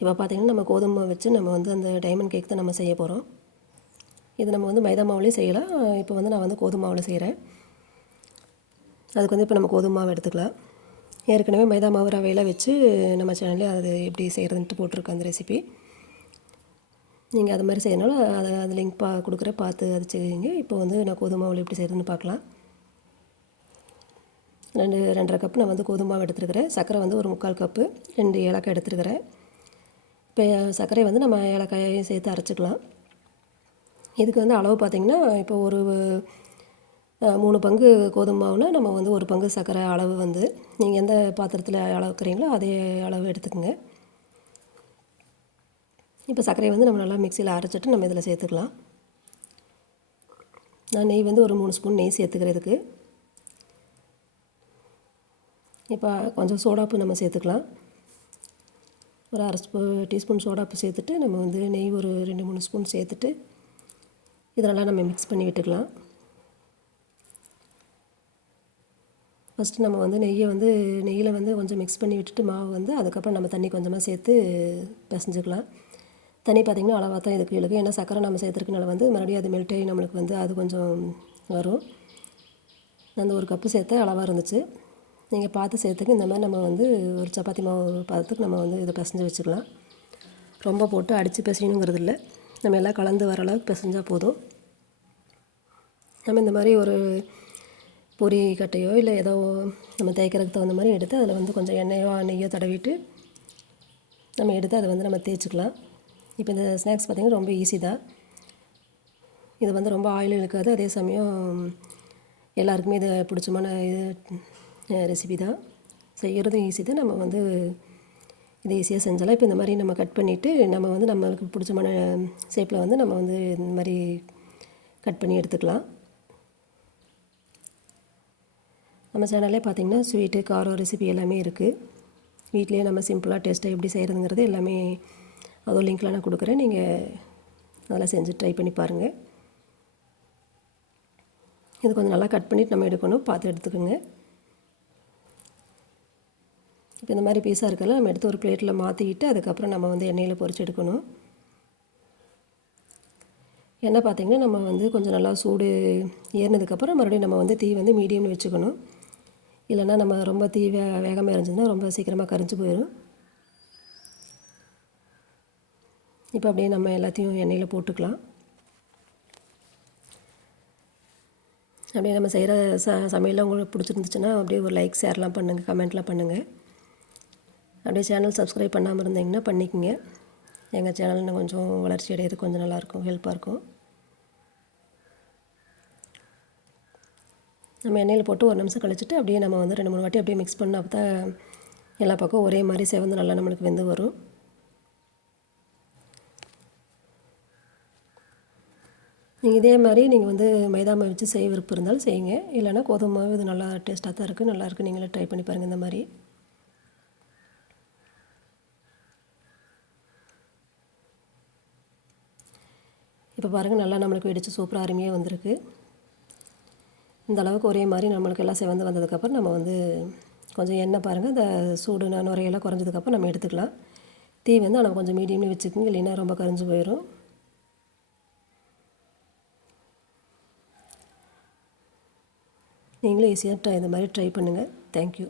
இப்போ பார்த்திங்கன்னா நம்ம கோதுமை வச்சு நம்ம வந்து அந்த டைமண்ட் கேக் தான் நம்ம செய்ய போகிறோம் இது நம்ம வந்து மைதா மாவுலேயும் செய்யலாம். இப்போ வந்து நான் வந்து கோதுமை மாவில் செய்கிறேன் அதுக்கு வந்து இப்போ நம்ம கோதுமை மாவு எடுத்துக்கலாம். ஏற்கனவே மைதா மாவு ரவையில் வச்சு நம்ம சேனல்லே அது எப்படி செய்கிறதுன்ட்டு போட்டிருக்கோம் அந்த ரெசிபி நீங்கள் அது மாதிரி செய்யறனால அதை அது லிங்க் பா கொடுக்குற பார்த்து அது செய்யுங்க. இப்போ வந்து நான் கோதுமை மாவில் எப்படி செய்கிறதுன்னு பார்க்கலாம். ரெண்டு ரெண்டரை கப்பு நான் வந்து கோதுமை மாவு எடுத்துருக்கிறேன். சர்க்கரை வந்து ஒரு முக்கால் கப்பு ரெண்டு ஏலக்காய் எடுத்துருக்கிறேன். சர்க்கரை வந்து நம்ம ஏலக்காயையும் சேர்த்து அரைச்சிக்கலாம். இதுக்கு வந்து அளவு பார்த்திங்கன்னா இப்போ ஒரு மூணு பங்கு கோதுமை மாவுனா நம்ம வந்து ஒரு பங்கு சர்க்கரை அளவு வந்து நீங்கள் எந்த பாத்திரத்தில் அளவுக்குறீங்களோ அதே அளவு எடுத்துக்கோங்க. இப்போ சர்க்கரையை வந்து நம்ம நல்லா மிக்சியில் அரைச்சிட்டு நம்ம இதில் சேர்த்துக்கலாம். நான் நெய் வந்து ஒரு மூணு ஸ்பூன் நெய் சேர்த்துக்கிறதுக்கு. இப்போ கொஞ்சம் சோடாப்பு நம்ம சேர்த்துக்கலாம். ஒரு அரை ஸ்பூ டீஸ்பூன் சோடாப்பு சேர்த்துட்டு நம்ம வந்து நெய் ஒரு ரெண்டு மூணு ஸ்பூன் சேர்த்துட்டு இதெல்லாம் நம்ம மிக்ஸ் பண்ணி விட்டுக்கலாம். ஃபஸ்ட்டு நம்ம வந்து நெய்யை வந்து நெய்யில் வந்து கொஞ்சம் மிக்ஸ் பண்ணி விட்டுட்டு மாவு வந்து அதுக்கப்புறம் நம்ம தண்ணி கொஞ்சமாக சேர்த்து பிசைஞ்சுக்கலாம். தண்ணி பார்த்திங்கன்னா அளவாக தான் இதுக்கு இழுக்கு ஏன்னா சக்கரை நம்ம சேர்த்துருக்கனால வந்து மறுபடியும் அது மெல்ட் ஆகி நம்மளுக்கு வந்து அது கொஞ்சம் வரும். அந்த ஒரு கப்பு சேர்த்து அளவாக இருந்துச்சு. நீங்கள் பார்த்து சேர்த்துக்கு இந்த மாதிரி நம்ம வந்து ஒரு சப்பாத்தி மாவு பதத்துக்கு நம்ம வந்து இதை பிசைஞ்சு வச்சுக்கலாம். ரொம்ப போட்டு அடித்து பிசையணுங்கிறது இல்லை நம்ம எல்லாம் கலந்து வர அளவுக்கு பிசைஞ்சால் போதும். நம்ம இந்த மாதிரி ஒரு பொரி கட்டையோ இல்லை ஏதோ நம்ம தேய்க்கிறதுக்கு தகுந்த மாதிரி எடுத்து அதில் வந்து கொஞ்சம் எண்ணெயோ நெய்யோ தடவிட்டு நம்ம எடுத்து அதை வந்து நம்ம தேய்ச்சிக்கலாம். இப்போ இந்த ஸ்நாக்ஸ் பார்த்திங்கன்னா ரொம்ப ஈஸி தான். இது வந்து ரொம்ப ஆயில் இழுக்காது. அதே சமயம் எல்லாருக்குமே இது பிடிச்சமான இது ரெசிபி தான். செய்கிறதும் ஈஸி தான். நம்ம வந்து இது ஈஸியாக செஞ்சாலும் இப்போ இந்த மாதிரி நம்ம கட் பண்ணிவிட்டு நம்ம வந்து நம்மளுக்கு பிடிச்சமான ஷேப்பில் வந்து நம்ம வந்து இந்த மாதிரி கட் பண்ணி எடுத்துக்கலாம். நம்ம சேனல்லே பார்த்திங்கன்னா ஸ்வீட்டு காரம் ரெசிபி எல்லாமே இருக்குது வீட்லேயே நம்ம சிம்பிளாக டேஸ்ட்டாக எப்படி செய்கிறதுங்கிறது எல்லாமே அதோ லிங்க்கில் நான் கொடுக்குறேன். நீங்கள் அதெல்லாம் செஞ்சு ட்ரை பண்ணி பாருங்கள் இது கொஞ்சம் நல்லா கட் பண்ணிவிட்டு நம்ம எடுக்கணும். பார்த்து எடுத்துக்கோங்க. இப்போ இந்த மாதிரி பீஸாக இருக்கல நம்ம எடுத்து ஒரு பிளேட்டில் மாற்றிக்கிட்டு அதுக்கப்புறம் நம்ம வந்து எண்ணெயில் பொறிச்சு எடுக்கணும். எண்ணெய் பார்த்திங்கன்னா நம்ம வந்து கொஞ்சம் நல்லா சூடு ஏறினதுக்கப்புறம் மறுபடியும் நம்ம வந்து தீ வந்து மீடியம்னு வச்சுக்கணும். இல்லைன்னா நம்ம ரொம்ப தீ வே வேகமாக இருந்துச்சுன்னா ரொம்ப சீக்கிரமாக கரிஞ்சு போயிடும் இப்போ அப்படியே நம்ம எல்லாத்தையும் எண்ணெயில் போட்டுக்கலாம். அப்படியே நம்ம செய்கிற ச சமையலில் உங்களுக்கு பிடிச்சிருந்துச்சுன்னா அப்படியே ஒரு லைக் ஷேர்லாம் பண்ணுங்கள் கமெண்ட்லாம் பண்ணுங்கள் அப்படியே சேனல் சப்ஸ்கிரைப் பண்ணாமல் இருந்தீங்கன்னா பண்ணிக்கோங்க. எங்கள் சேனல் இன்னும் கொஞ்சம் வளர்ச்சி அடையிறது கொஞ்சம் நல்லாயிருக்கும் ஹெல்ப்பாக இருக்கும். நம்ம எண்ணெயில் போட்டு ஒரு நிமிஷம் கழிச்சிட்டு அப்படியே நம்ம வந்து ரெண்டு மூணு வாட்டி அப்படியே மிக்ஸ் பண்ண அப்போ தான் எல்லா பக்கம் ஒரே மாதிரி செவந்து நல்லா நம்மளுக்கு வெந்து வரும். நீங்கள் இதே மாதிரி நீங்கள் வந்து மைதா மாவு வச்சு செய்ய விருப்பம் இருந்தாலும் செய்யுங்க. இல்லைன்னா கோதுமை மாவு இது நல்லா டேஸ்ட்டாக தான் இருக்குது நல்லா இருக்குது நீங்களே ட்ரை பண்ணி பாருங்கள் இந்த மாதிரி. இப்போ பாருங்கள் நல்லா நம்மளுக்கு வெடித்து சூப்பராக அருமையாக வந்திருக்கு. இந்த அளவுக்கு ஒரே மாதிரி நம்மளுக்கு எல்லாம் செவந்து வந்ததுக்கப்புறம் நம்ம வந்து கொஞ்சம் எண்ணெய் பாருங்கள் இந்த சூடு நுரையெல்லாம் குறைஞ்சதுக்கப்புறம் நம்ம எடுத்துக்கலாம். தீ வந்து ஆனால் கொஞ்சம் மீடியம்லேயே வச்சுக்கோங்க இல்லைன்னா ரொம்ப கரைஞ்சி போயிடும் நீங்களும் ஈஸியாக ட்ரை இந்த மாதிரி ட்ரை பண்ணுங்கள் தேங்க்யூ